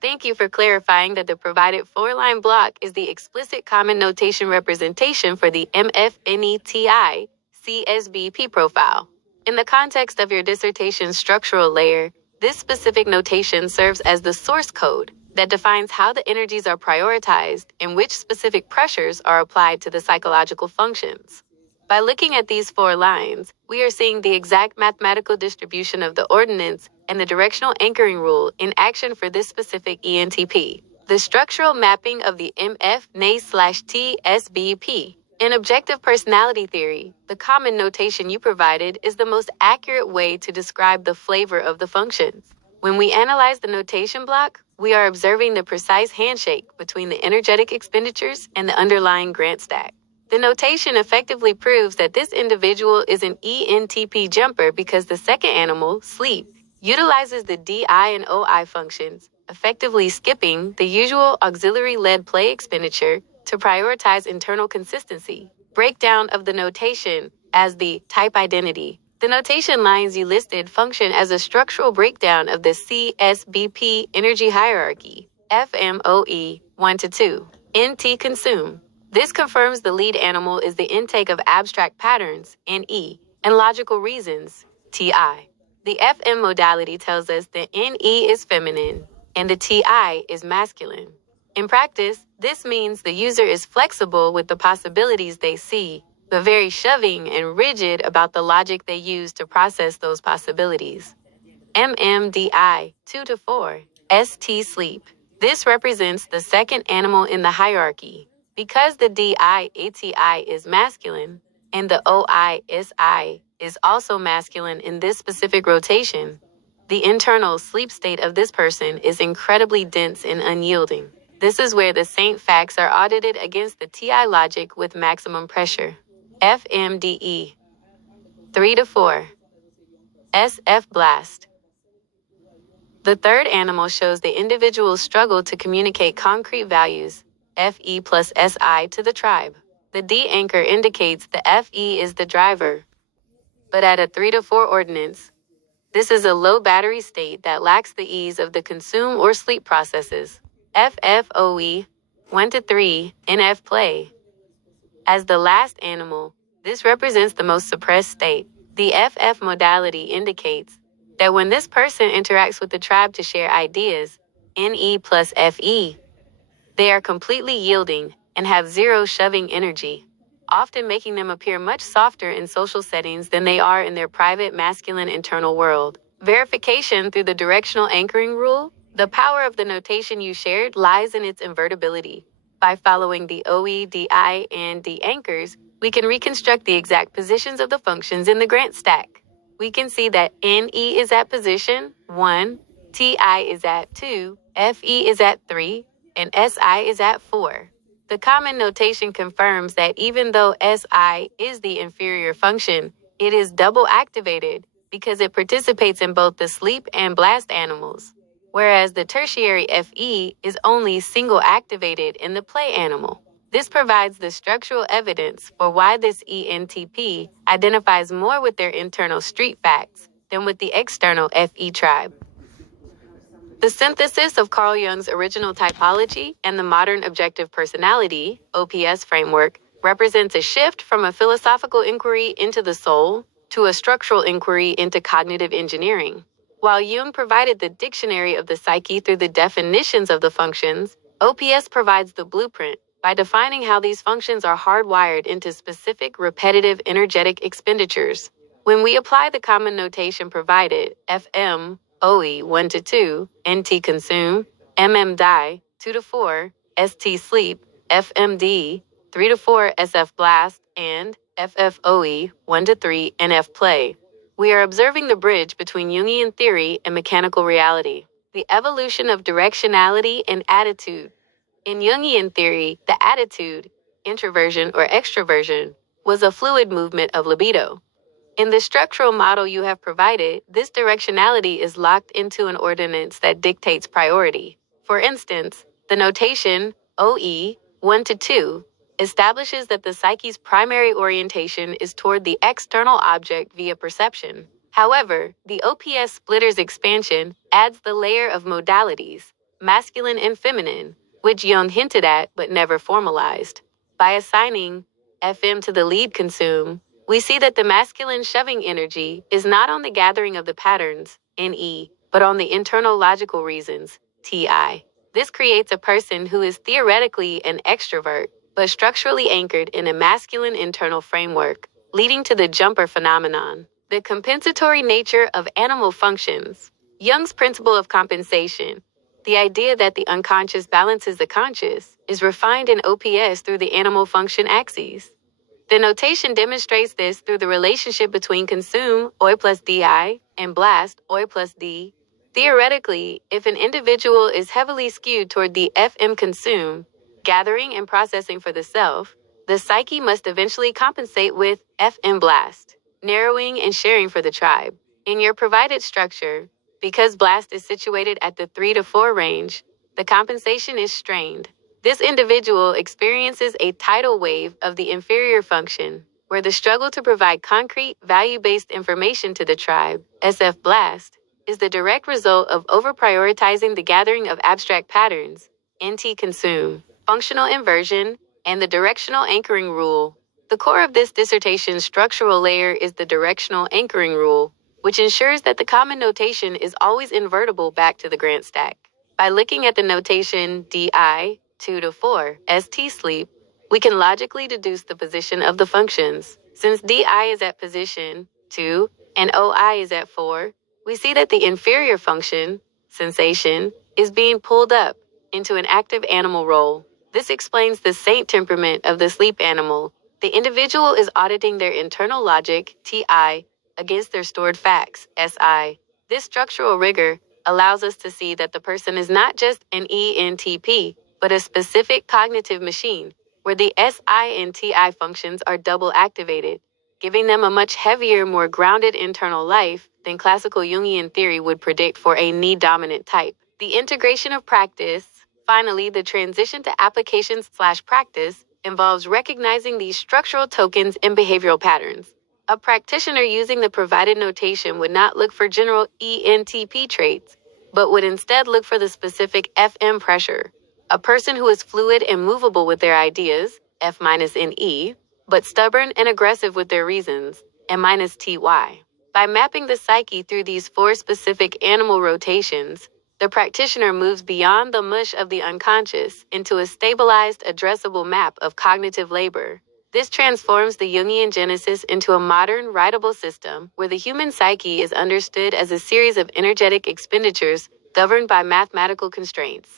Thank you for clarifying that the provided 4-line block is the explicit common notation representation for the MFNETI CSBP profile. In the context of your dissertation's structural layer, this specific notation serves as the source code that defines how the energies are prioritized and which specific pressures are applied to the psychological functions. By looking at these 4 lines, we are seeing the exact mathematical distribution of the ordinance and the directional anchoring rule in action for this specific ENTP. The structural mapping of the MF-NA/TSBP. In objective personality theory, the common notation you provided is the most accurate way to describe the flavor of the functions. When we analyze the notation block, we are observing the precise handshake between the energetic expenditures and the underlying grant stack. The notation effectively proves that this individual is an ENTP jumper because the second animal, sleep, utilizes the DI and OI functions, effectively skipping the usual auxiliary-led play expenditure to prioritize internal consistency. Breakdown of the notation as the type identity. The notation lines you listed function as a structural breakdown of the CSBP energy hierarchy, FMOE 1 to 2, NT consume. This confirms the lead animal is the intake of abstract patterns, NE, and logical reasons, TI. The FM modality tells us that NE is feminine and the TI is masculine. In practice, this means the user is flexible with the possibilities they see, but very shoving and rigid about the logic they use to process those possibilities. MMDI 2 to 4, ST sleep. This represents the second animal in the hierarchy. Because the DI-ATI is masculine, and the OI-SI is also masculine in this specific rotation, the internal sleep state of this person is incredibly dense and unyielding. This is where the Saint facts are audited against the TI logic with maximum pressure. FMDE 3 to 4, SF blast. The third animal shows the individual's struggle to communicate concrete values, FE plus SI, to the tribe. The D anchor indicates the FE is the driver. But at a 3 to 4 ordinance, this is a low battery state that lacks the ease of the consume or sleep processes. FFOE 1 to 3, NF play. As the last animal, this represents the most suppressed state. The FF modality indicates that when this person interacts with the tribe to share ideas, NE plus FE, they are completely yielding and have zero shoving energy, often making them appear much softer in social settings than they are in their private masculine internal world. Verification through the directional anchoring rule. The power of the notation you shared lies in its invertibility. By following the OE, DI, and D anchors, we can reconstruct the exact positions of the functions in the grant stack. We can see that NE is at position 1, TI is at 2, FE is at 3, and SI is at 4. The common notation confirms that even though SI is the inferior function, it is double activated because it participates in both the sleep and blast animals, whereas the tertiary FE is only single activated in the play animal. This provides the structural evidence for why this ENTP identifies more with their internal street facts than with the external FE tribe. The synthesis of Carl Jung's original typology and the modern objective personality, OPS framework, represents a shift from a philosophical inquiry into the soul to a structural inquiry into cognitive engineering. While Jung provided the dictionary of the psyche through the definitions of the functions, OPS provides the blueprint by defining how these functions are hardwired into specific repetitive energetic expenditures. When we apply the common notation provided, FM, OE 1 to 2, NT consume, MM die 2 to 4, ST sleep, FMD 3 to 4 SF blast, and FFOE 1 to 3 NF play, we are observing the bridge between Jungian theory and mechanical reality, the evolution of directionality and attitude. In Jungian theory, the attitude, introversion or extroversion, was a fluid movement of libido. In the structural model you have provided, this directionality is locked into an ordinance that dictates priority. For instance, the notation OE 1 to 2 establishes that the psyche's primary orientation is toward the external object via perception. However, the OPS splitter's expansion adds the layer of modalities, masculine and feminine, which Jung hinted at but never formalized. By assigning FM to the lead consume, we see that the masculine shoving energy is not on the gathering of the patterns, NE, but on the internal logical reasons, TI. This creates a person who is theoretically an extrovert, but structurally anchored in a masculine internal framework, leading to the jumper phenomenon. The compensatory nature of animal functions. Jung's principle of compensation, the idea that the unconscious balances the conscious, is refined in OPS through the animal function axes. The notation demonstrates this through the relationship between consume, Oi plus Di, and blast, Oi plus D. Theoretically, if an individual is heavily skewed toward the FM consume, gathering and processing for the self, the psyche must eventually compensate with FM blast, narrowing and sharing for the tribe. In your provided structure, because blast is situated at the 3 to 4 range, the compensation is strained. This individual experiences a tidal wave of the inferior function, where the struggle to provide concrete, value-based information to the tribe, SF blast, is the direct result of over-prioritizing the gathering of abstract patterns, NT consume, functional inversion, and the directional anchoring rule. The core of this dissertation's structural layer is the directional anchoring rule, which ensures that the common notation is always invertible back to the Grant stack. By looking at the notation DI, 2 to 4, ST sleep, we can logically deduce the position of the functions. Since DI is at position 2 and OI is at 4, we see that the inferior function, sensation, is being pulled up into an active animal role. This explains the saint temperament of the sleep animal. The individual is auditing their internal logic, TI, against their stored facts, SI. This structural rigor allows us to see that the person is not just an ENTP, but a specific cognitive machine, where the SI and TI functions are double activated, giving them a much heavier, more grounded internal life than classical Jungian theory would predict for a knee-dominant type. The integration of practice, finally, the transition to applications/practice, involves recognizing these structural tokens and behavioral patterns. A practitioner using the provided notation would not look for general ENTP traits, but would instead look for the specific FM pressure. A person who is fluid and movable with their ideas, F-NE, but stubborn and aggressive with their reasons, M-TY. By mapping the psyche through these 4 specific animal rotations, the practitioner moves beyond the mush of the unconscious into a stabilized, addressable map of cognitive labor. This transforms the Jungian genesis into a modern, writable system where the human psyche is understood as a series of energetic expenditures governed by mathematical constraints.